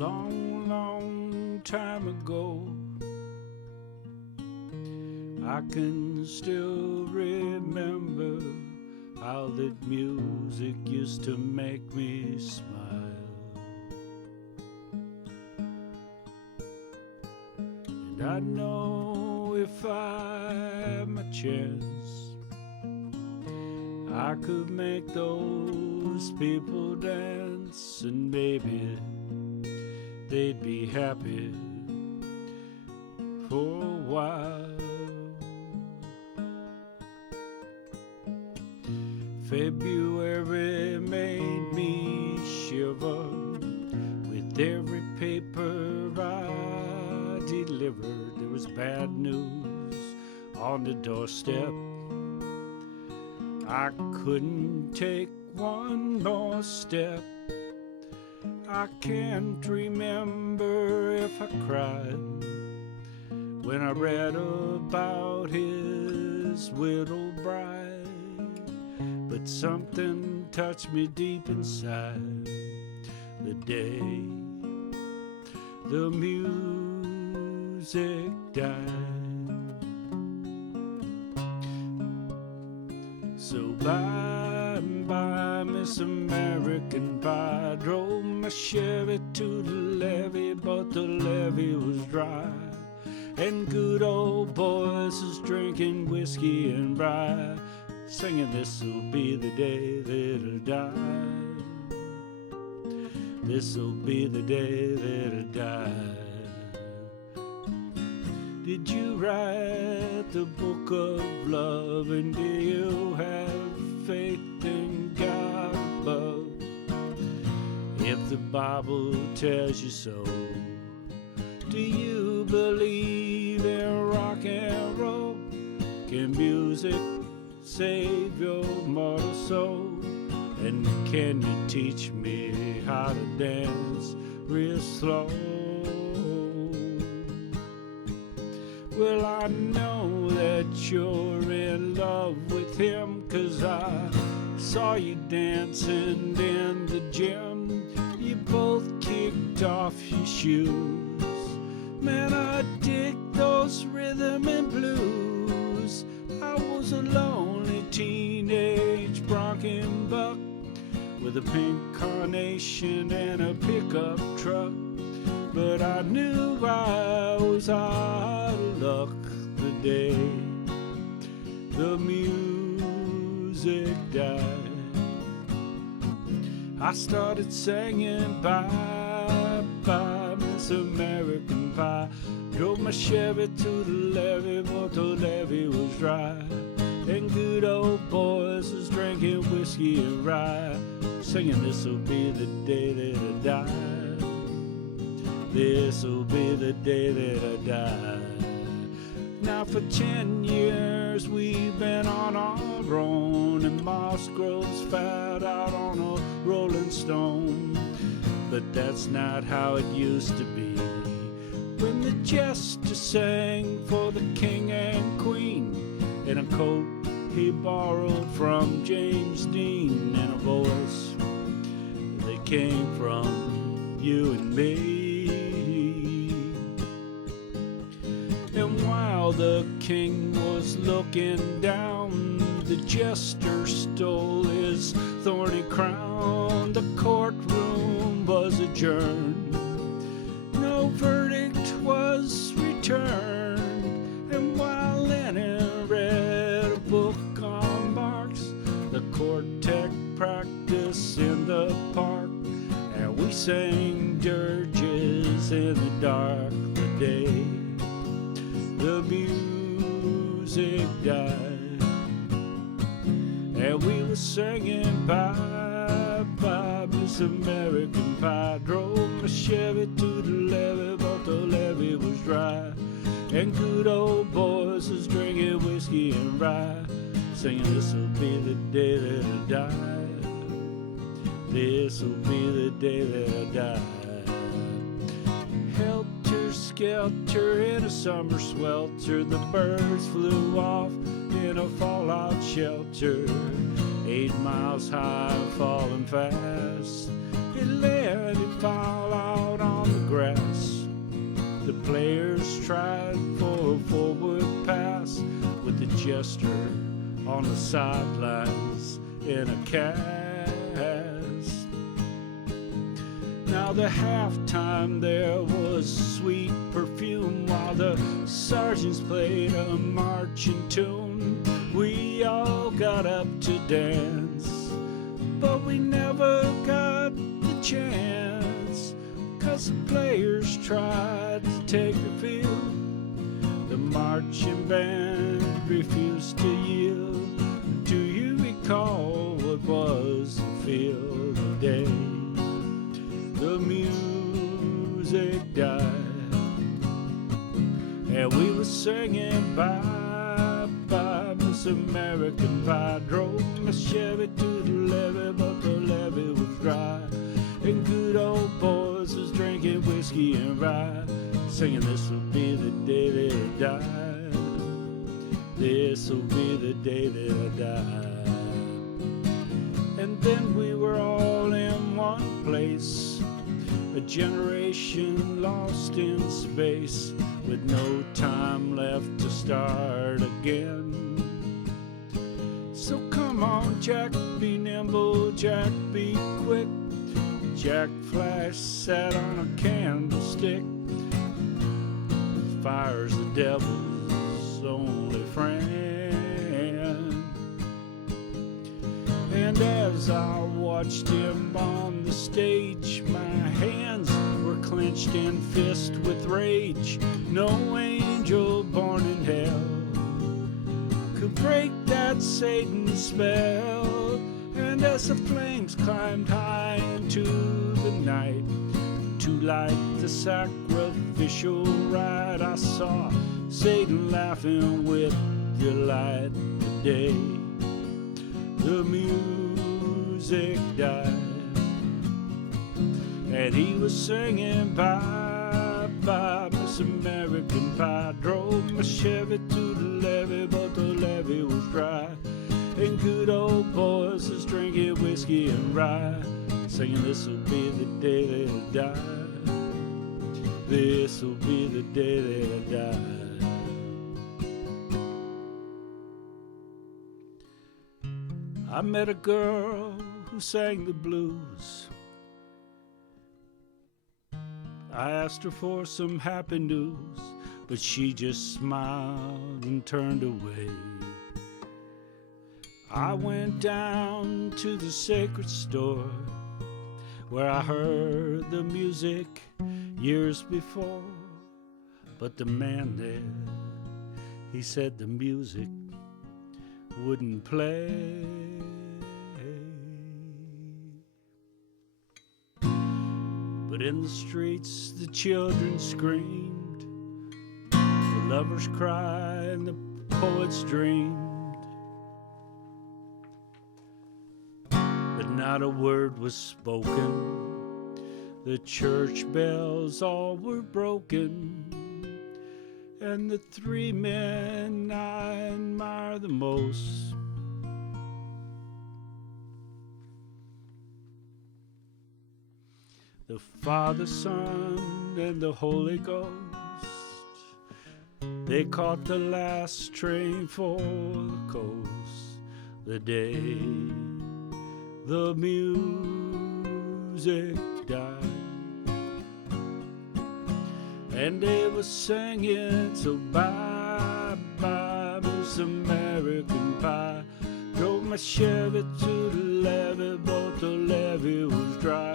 long, long time ago. I can still remember how that music used to make me smile. And I know if I had my chance, I could make those people dance, and maybe they'd be happy for a while. February made me shiver with every paper I delivered. There was bad news on the doorstep. I couldn't take one more step. I can't remember if I cried when I read about his widowed bride. But something touched me deep inside the day the music died. So bye, Miss American Pie. Drove my Chevy to the levee, but the levee was dry. And good old boys is drinking whiskey and rye, singing this'll be the day that I die. This'll be the day that I die. Did you write the book of love, and do you have faith in God above? If the Bible tells you so, do you believe in rock and roll? Can music save your mortal soul? And can you teach me how to dance real slow? Well, I know that you're in love with him, 'cause I saw you dancing in the gym. You both kicked off your shoes. Man, I dig those rhythm and blues. I was a lonely teenage bronking buck with a pink carnation and a pickup truck. But I knew I was out of luck the day the music died. I started singing bye, bye, Miss American Pie. Drove my Chevy to the levee, but the levee was dry. And good old boys was drinking whiskey and rye, singing this'll be the day that I die. This'll be the day that I die. Now for 10 years we've been on our own, and moss grows fat out on a rolling stone. But that's not how it used to be, when the jester sang for the king and queen in a coat he borrowed from James Dean, and a voice that came from you and me. And while the king was looking down, the jester stole his thorny crown. The courtroom was adjourned, no verdict was returned. And while Lennon read a book on marks, the court tech practiced in the park, and we sang dirges in the dark the day the music died. And we were singing bye, bye, Miss American Pie. Drove my Chevy to the levee, but the levee was dry. And good old boys was drinking whiskey and rye, singing this'll be the day that I die. This'll be the day that I die. Helter-skelter in a summer swelter, the birds flew off in a fallout shelter. 8 miles high, falling fast. It let it fall out on the on the sidelines in a cast. Now the halftime there was sweet perfume while the sergeants played a marching tune. We all got up to dance, but we never got the chance, 'cause the players tried to take the field. The marching band refused to yield. Do you recall what was the feel the day the music died? And we were singing bye, bye, Miss American Pie. Drove my Chevy to the levee, but the levee was dry. And good old boys was drinking whiskey and rye, singing this'll be the day that I die. This'll be the day that I die. And then we were all in one place, a generation lost in space, with no time left to start again. So come on, Jack, be nimble, Jack, be quick. Jack Flash sat on a candlestick. Fire's the devil's only friend. And as I watched him on the stage, my hands were clenched in fist with rage. No angel born in hell could break that Satan spell. And as the flames climbed high into the night to light the sacrificial rite, I saw Satan laughing with delight the day the music died. And he was singing bye, bye, Miss American Pie. Drove my Chevy to the levee, but the levee was dry. And good old boys was drinking whiskey and rye, singing this'll be the day that I die. This'll be the day that I die. I met a girl who sang the blues. I asked her for some happy news, but she just smiled and turned away. I went down to the sacred store where I heard the music years before, but the man there, he said the music wouldn't play. But in the streets the children screamed, the lovers cried and the poets dreamed. But not a word was spoken. The church bells all were broken, and the three men I admire the most, the Father, Son, and the Holy Ghost, they caught the last train for the coast the day the music died. And they were singing, so bye, bye, Miss American Pie. Drove my Chevy to the levee, but the levee was dry.